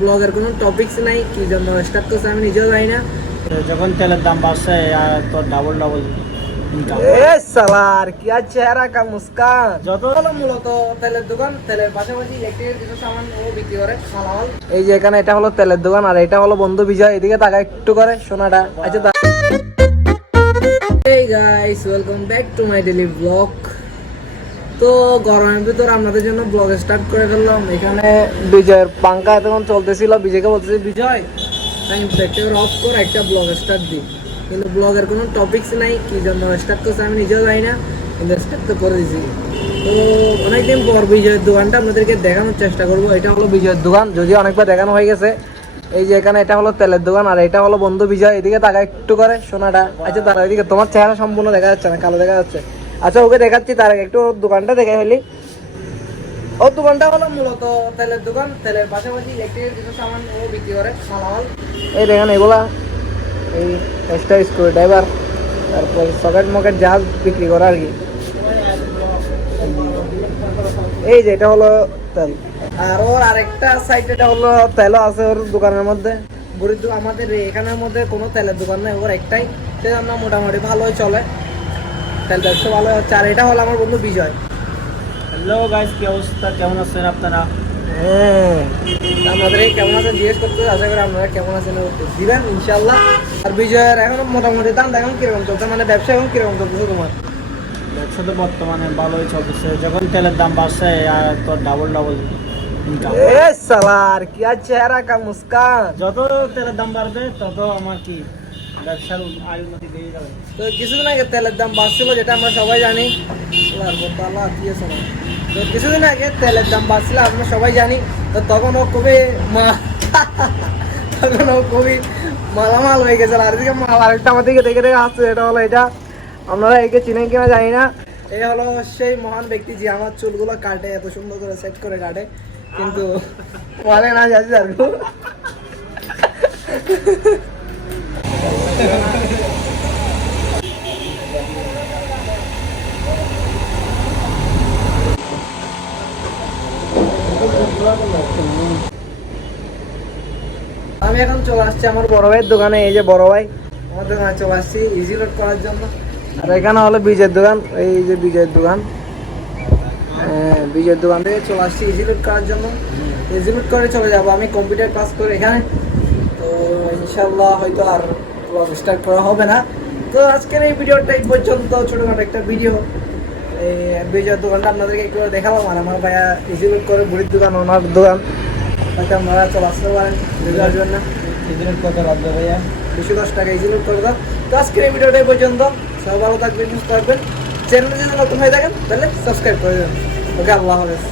ব্লগের কোনো টপিকস নাই, কি জন্য স্টার্ট করছে আমি নিজেও জানি না। যখন তেলের দাম বাড়ছে তো ডাবল ইনকাম। সালার কি আর চেহারা কা মুস্কান। যত হলো মূলত তেলের দোকান, তেলের পাশাপাশি ইলেকট্রিকের কিছু সামান ও বিক্রি করে মালামাল। এই যে এখানে এটা হলো তেলের দোকান আর এটা হলো বন্ধু বিজয়। এদিকে তাকা একটু করে সোনাটা। আচ্ছা hey guys, welcome back to my daily vlog. তো গরমের ভিতর আপনাদের জন্য ব্লগ স্টার্ট করে ফেললাম। এখানে বিজয়ের পাঙ্খা তখন চলতেছিল, বিজয়কে বলতেছি বিজয় টাইম ব্যাকটা অফ করে একটা ব্লগ স্টার্ট দিই, কিন্তু ব্লগের কোনো টপিকস নাই, কি জন্য স্টার্ট করছে আমি নিজেও জানি না, কিন্তু স্টার্ট তো করে দিয়েছি। তো অনেকদিন পর বিজয়ের দোকানটা আপনাদেরকে দেখানোর চেষ্টা করবো। এটা হলো বিজয়ের দোকান, যদিও অনেকবার দেখানো হয়ে গেছে। এই যে এখানে এটা হলো তেলের দোকান আর এটা হলো বন্ধু বিজয়। এদিকে তাকা একটু করে সোনাটা। আচ্ছা দাঁড়া, এদিকে তোমার চেহারা সম্পূর্ণ দেখা যাচ্ছে না, কালো দেখা যাচ্ছে। আচ্ছা ওকে দেখাচ্ছি, তার আগে একটু দোকানটা দেখে ফেলি। ওর দোকানটা হলো মূলত তেলের দোকান, তেলের পাশাপাশি ইলেকট্রিকের কিছু সামান ও বিক্রি করে মালামাল। এই দেখেন এগুলা, এই এক্সট্রা স্ক্রু ড্রাইভার, তারপর সকেট মকেট যা বিক্রি করে আর কি। এই যে এটা হলো তেল, আর ওর আরেকটা সাইড এটা হলো তেলও আছে ওর দোকানের মধ্যে। বুড়ির দোকান আমাদের এখানের মধ্যে কোনো তেলের দোকান নেই, ওর একটাই, সেজন্য মোটামুটি ভালোই চলে, তেল ব্যবসা ভালো হচ্ছে। আর এটা হলো আমার বন্ধু বিজয়। হ্যালো গাইস, কি অবস্থা, কেমন আছেন আপনারা? আমাদের কেমন আছেন জিজ্ঞেস করতে, আশা করি আপনারা কেমন আছেন দিবেন ইনশাল্লাহ। আর বিজয়ের এখন মোটামুটি দাম এখন কিরকম চলছে, মানে ব্যবসা এখন কিরকম চলতেছে তোমার? ব্যবসা তো বর্তমানে ভালোই চলতেছে, যখন তেলের দাম বাড়ছে তো ডাবল ইনকাম। সালার কি আর চেহারা কা মুস্কান। যত তেলের দাম বাড়বে তত আমার কি ব্যবসার আয় উন্নতি বেড়ে যাবে। তো কিছুদিন আগে তেলের দাম বাড়ছিল, যেটা আমরা সবাই জানি। তো কিছুদিন আগে তেলের দাম বাড়ছিল, আমরা সবাই জানি। তো তখন ও খুবই তখন ও খুবই মালামাল হয়ে গেছে। আর এদিকে মাল আরেকটা আমার দিকে দেখে দেখে আসছে, এটা হলো এটা, আপনারা একে চিনেন কিনা জানি না। এই হলো সেই মহান ব্যক্তি যে আমার চুলগুলো কাটে, এত সুন্দর করে সেট করে কাটে, কিন্তু বলে না যাচ্ছে আর আমি এখন চলে আসছি আমার বড় ভাইয়ের দোকানে। এই যে বড় ভাই আমার দোকানে চলে আসছি ইজি লোড করার জন্য। আর এখানে হলো বিজয়ের দোকান, এই যে বিজয়ের দোকান, বিজয়ের দোকান থেকে চলে আসছি ইজি লোড করার জন্য। ইজি লোড করে চলে যাবো আমি কম্পিউটার ক্লাস করে এখানে। তো ইনশাল্লাহ হয়তো আর ব্লগ স্টার্ট করা হবে না। তো আজকের এই ভিডিওটা এই পর্যন্ত, ছোটোখাটো একটা ভিডিও। এই বিজয়ের দোকানটা আপনাদেরকে একটু দেখালাম। আর আমার ভাইয়া ইজি লোড করে বুড়ির দোকান, ওনার দোকান, হয়তো আপনারা চলে আসতে পারেন, বুঝতে পারবেন না। ইজি লোড কত রাখবে ভাইয়া? 210 টাকা ইজি লোড করে দাও। তো আজকের এই ভিডিওটা এই পর্যন্ত, সবাই ভালো থাকবেন, সুস্থ থাকবেন। চ্যানেলে যদি নতুন হয়ে থাকেন তাহলে সাবস্ক্রাইব করে দেবেন। ওকে, আল্লাহ হাফেজ।